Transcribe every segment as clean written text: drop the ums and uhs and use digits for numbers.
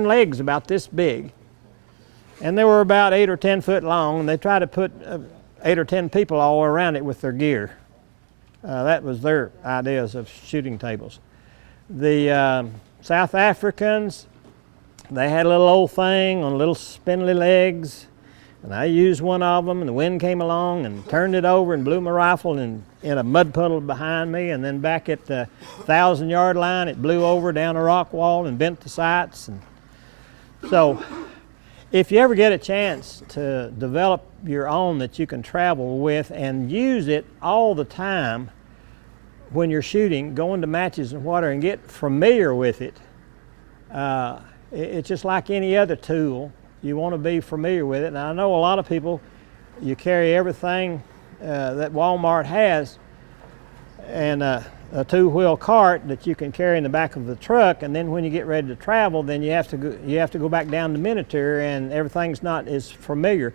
legs about this big, and they were about 8 or 10 foot long, and they tried to put 8 or 10 people all around it with their gear. That was their ideas of shooting tables. The South Africans, they had a little old thing on little spindly legs, and I used one of them, and the wind came along and turned it over and blew my rifle in a mud puddle behind me, and then back at the 1,000-yard line, it blew over down a rock wall and bent the sights. And so if you ever get a chance to develop your own that you can travel with and use it all the time when you're shooting, go into matches and water and get familiar with it, it's just like any other tool. You want to be familiar with it. And I know a lot of people, you carry everything that Walmart has, and a two-wheel cart that you can carry in the back of the truck, and then when you get ready to travel, then you have to go back down to miniature, and everything's not as familiar.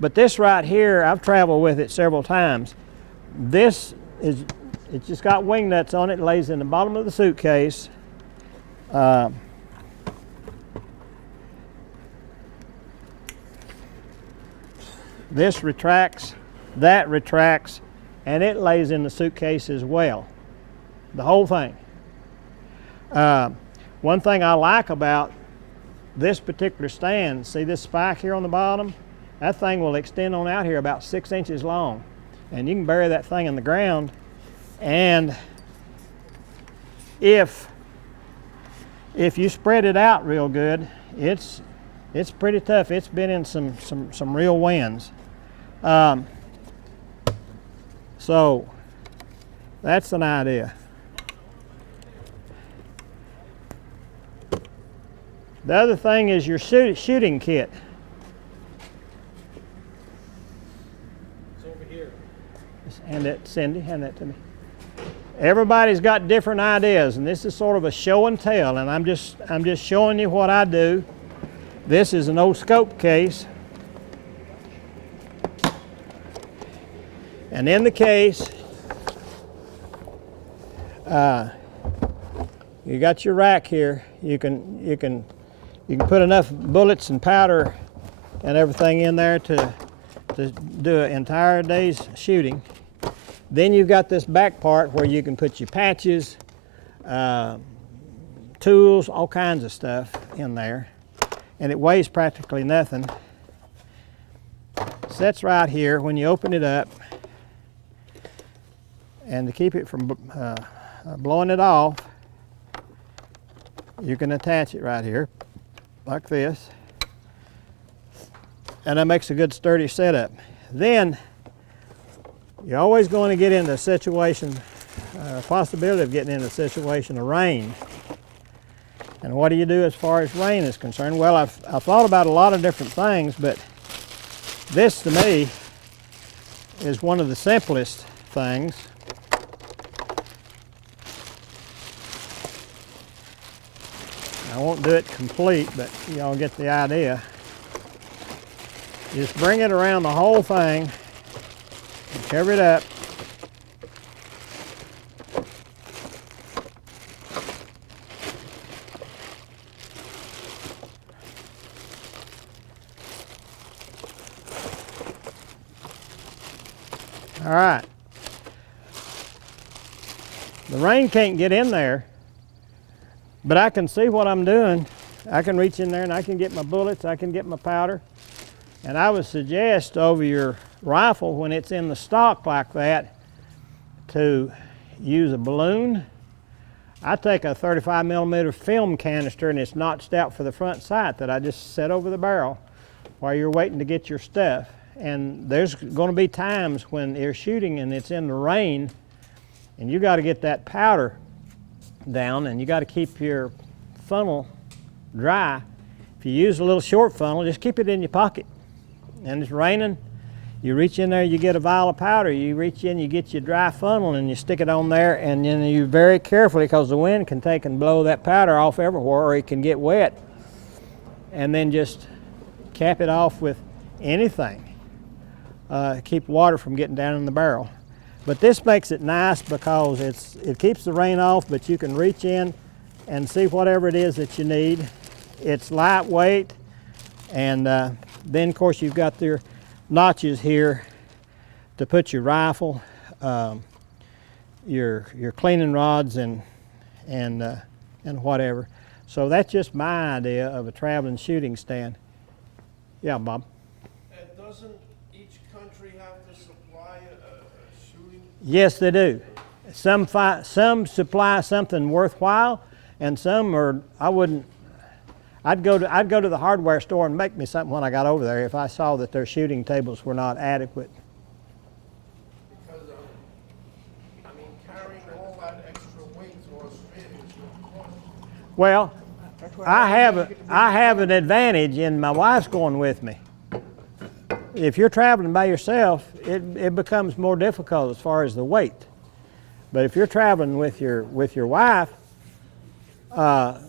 But this right here, I've traveled with it several times. It's just got wing nuts on it. It lays in the bottom of the suitcase. This retracts, that retracts, and it lays in the suitcase as well, the whole thing. One thing I like about this particular stand, see this spike here on the bottom? That thing will extend on out here about 6 inches long, and you can bury that thing in the ground. And if you spread it out real good, it's pretty tough. It's been in some real winds. So that's an idea. The other thing is your shooting kit. It's over here. Hand that, Cindy, hand that to me. Everybody's got different ideas, and this is sort of a show and tell, and I'm just showing you what I do. This is an old scope case. And in the case, you got your rack here. You can put enough bullets and powder and everything in there to do an entire day's shooting. Then you've got this back part where you can put your patches, tools, all kinds of stuff in there. And it weighs practically nothing. Sits right here when you open it up. And to keep it from blowing it off, you can attach it right here, like this. And that makes a good sturdy setup. Then, you're always going to get into a situation, possibility of getting into a situation of rain. And what do you do as far as rain is concerned? Well, I've thought about a lot of different things, but this to me is one of the simplest things. I won't do it complete, but y'all get the idea. Just bring it around the whole thing and cover it up. All right. The rain can't get in there, but I can see what I'm doing. I can reach in there and I can get my bullets, I can get my powder. And I would suggest over your rifle, when it's in the stock like that, to use a balloon. I take a 35mm film canister, and it's notched out for the front sight that I just set over the barrel while you're waiting to get your stuff. And there's going to be times when you're shooting and it's in the rain, and you got to get that powder down, and you got to keep your funnel dry. If you use a little short funnel, just keep it in your pocket. And it's raining, you reach in there, you get a vial of powder, you reach in, you get your dry funnel, and you stick it on there, and then you very carefully, because the wind can take and blow that powder off everywhere, or it can get wet, and then just cap it off with anything. Keep water from getting down in the barrel. But this makes it nice because it keeps the rain off, but you can reach in and see whatever it is that you need. it's lightweight, and then of course you've got your notches here to put your rifle, your cleaning rods, and whatever. So that's just my idea of a traveling shooting stand. Yeah, Bob. And doesn't each country have to supply a shooting? Yes, they do. Some supply something worthwhile, and some are. I'd go to the hardware store and make me something when I got over there if I saw that their shooting tables were not adequate. Because, I mean, carrying all that extra weight to Australia is no fun. Well, I have an advantage in my wife's going with me. If you're traveling by yourself, it becomes more difficult as far as the weight. But if you're traveling with your wife,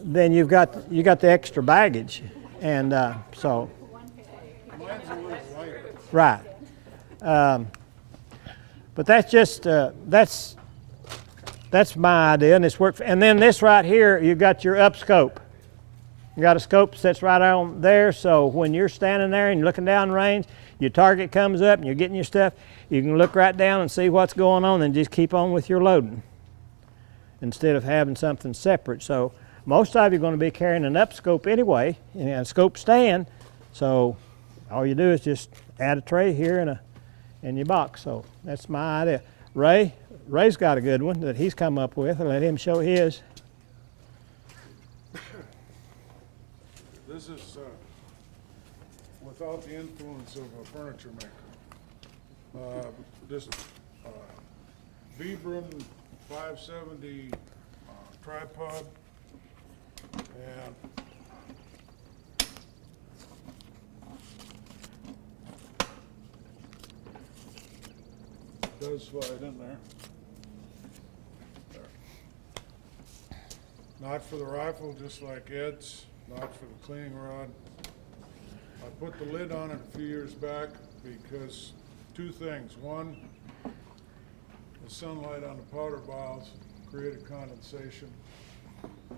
then you got the extra baggage, and so Mine's a little lighter. right. But that's just that's my idea, and it's worked. And then this right here, you've got your up scope. You got a scope that sits right on there, so when you're standing there and you're looking down range, your target comes up and you're getting your stuff, you can look right down and see what's going on and just keep on with your loading instead of having something separate. So most of you are going to be carrying an up scope anyway, and a scope stand, so all you do is just add a tray here in your box. So that's my idea. Ray's got a good one that he's come up with. I'll let him show his. This is without the influence of a furniture maker. This Vibram 570 tripod, and does slide in there. Not for the rifle, just like Ed's, not for the cleaning rod. I put the lid on it a few years back because two things. One, the sunlight on the powder vials created condensation,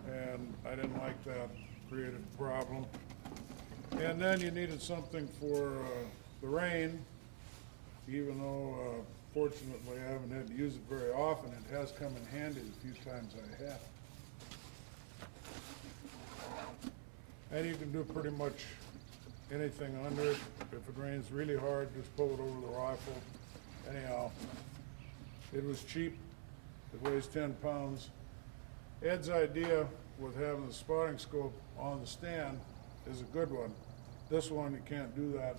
and I didn't like that, created a problem. And then you needed something for the rain, even though fortunately I haven't had to use it very often. It has come in handy the few times I have. And you can do pretty much anything under it. If it rains really hard, just pull it over the rifle. Anyhow, it was cheap. It weighs 10 pounds. Ed's idea with having the spotting scope on the stand is a good one. This one, you can't do that.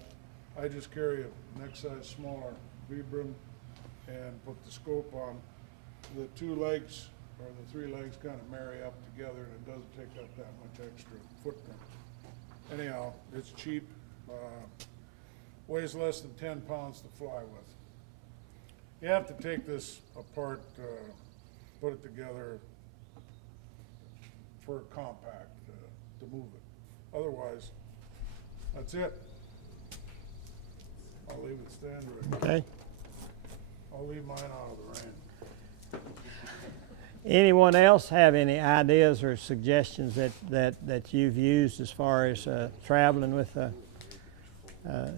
I just carry a next size smaller Vibram and put the scope on. The two legs or the three legs kind of marry up together, and it doesn't take up that much extra footprint. Anyhow, it's cheap, weighs less than 10 pounds to fly with. You have to take this apart, put it together for compact to move it. Otherwise, that's it. I'll leave it stand right. Okay. I'll leave mine out of the rain. Anyone else have any ideas or suggestions that you've used as far as traveling with a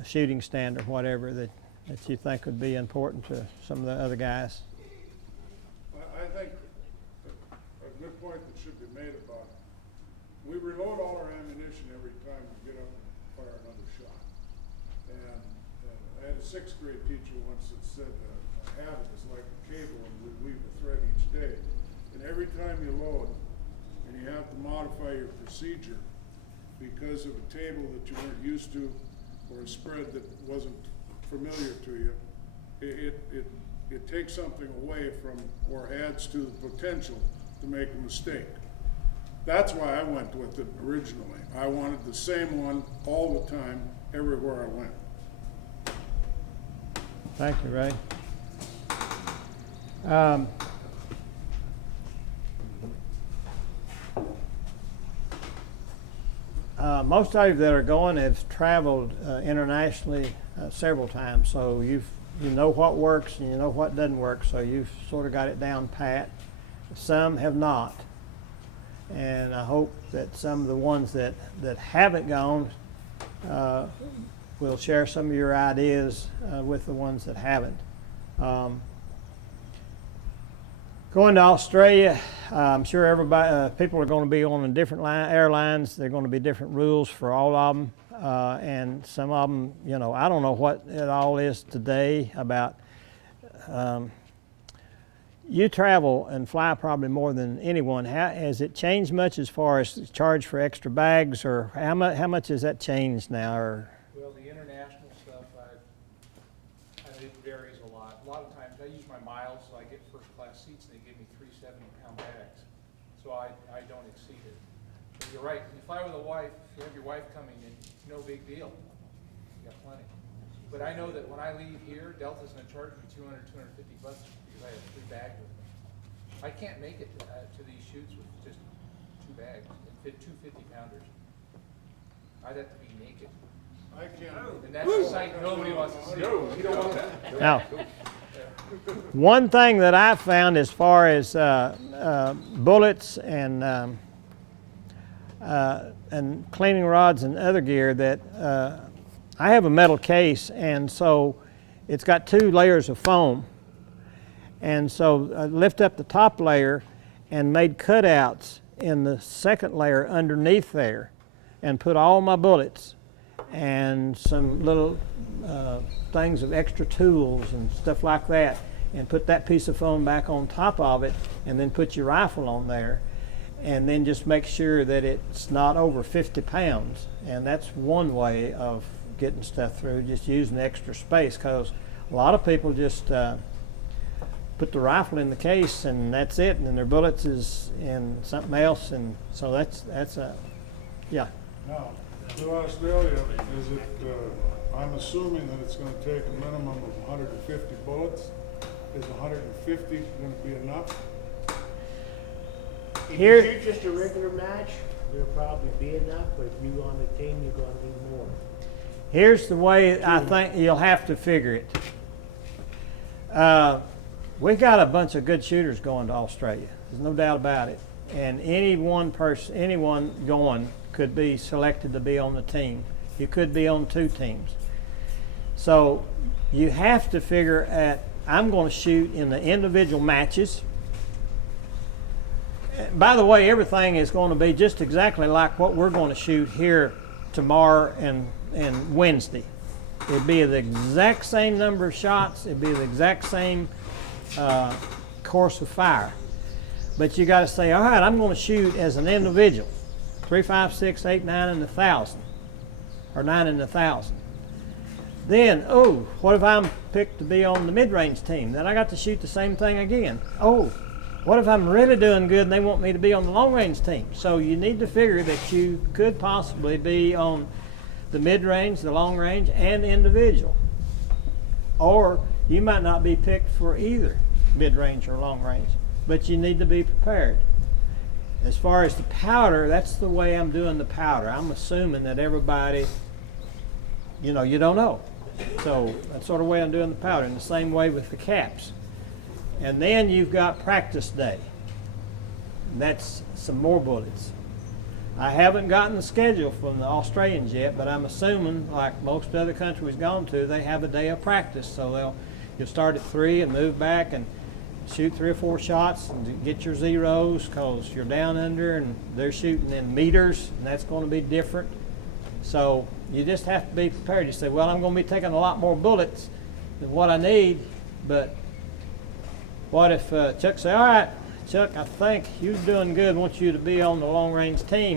shooting stand or whatever that you think would be important to some of the other guys? I think a good point that should be made about it. We reload all our ammunition every time we get up and fire another shot. And I had a 6th grade teacher once that said a habit is like a cable and we weave a thread each day. And every time you load and you have to modify your procedure because of a table that you weren't used to or a spread that wasn't familiar to you, it takes something away from or adds to the potential to make a mistake. That's why I went with it originally. I wanted the same one all the time, everywhere I went. Thank you, Ray. Most of you that are going have traveled internationally several times, so you know what works and you know what doesn't work, so you've sort of got it down pat. Some have not. and I hope that some of the ones that haven't gone will share some of your ideas with the ones that haven't. Going to Australia, I'm sure everybody, people are going to be on a different airlines. There are going to be different rules for all of them, and some of them, you know, I don't know what it all is today about. You travel and fly probably more than anyone. Has it changed much as far as charge for extra bags, or how much has that changed now? Or Well, the international stuff, it varies a lot. A lot of times I use my miles, so I get first class seats and they give me 3 70-pound bags. So I don't exceed it. But you're right, if you fly with a wife, if you have your wife coming in, no big deal. You got plenty. But I know that when I leave here, Delta's gonna charge me $200, $250 because I have 3 bags with me. I can't make it to these shoots with just 2 bags and fit 2 50-pounders. I'd have to be naked. I can't. And that's a sight nobody wants to see. No, you don't want that. now, one thing that I found as far as bullets and cleaning rods and other gear, that I have a metal case, and so it's got 2 layers of foam. And so I lift up the top layer and made cutouts in the second layer underneath there, and put all my bullets and some little things of extra tools and stuff like that, and put that piece of foam back on top of it, and then put your rifle on there, and then just make sure that it's not over 50 pounds. And that's one way of getting stuff through, just using extra space, because a lot of people just put the rifle in the case and that's it, and then their bullets is in something else, and so that's a, yeah. Now, to Australia, is it, I'm assuming that it's gonna take a minimum of 150 bullets. Is 150 gonna be enough? If Here- you shoot just a regular match, there'll probably be enough, but if you on the team, you're gonna need more. Here's the way I think you'll have to figure it. We've got a bunch of good shooters going to Australia. There's no doubt about it. And any one person, anyone going could be selected to be on the team. You could be on 2 teams. So you have to figure at, I'm going to shoot in the individual matches. By the way, everything is going to be just exactly like what we're going to shoot here tomorrow and Wednesday. It'd be the exact same number of shots. It'd be the exact same course of fire. But you got to say, all right, I'm going to shoot as an individual, 3, 5, 6, 8, 9, and 1,000, or 9 and 1,000. Then, oh, what if I'm picked to be on the mid-range team? Then I got to shoot the same thing again. Oh, what if I'm really doing good and they want me to be on the long-range team? So you need to figure that you could possibly be on the mid-range, the long-range, and the individual. Or you might not be picked for either mid-range or long-range, but you need to be prepared. As far as the powder, that's the way I'm doing the powder. I'm assuming that everybody, you know, you don't know. So that's sort of the way I'm doing the powder, in the same way with the caps. And then you've got practice day. And that's some more bullets. I haven't gotten the schedule from the Australians yet, but I'm assuming, like most other countries we've gone to, they have a day of practice. So you'll start at 3 and move back and shoot 3 or 4 shots and get your zeros, because you're down under and they're shooting in meters, and that's going to be different. So you just have to be prepared. You say, well, I'm going to be taking a lot more bullets than what I need, but what if Chuck say, all right, Chuck, I think you're doing good. I want you to be on the long-range team.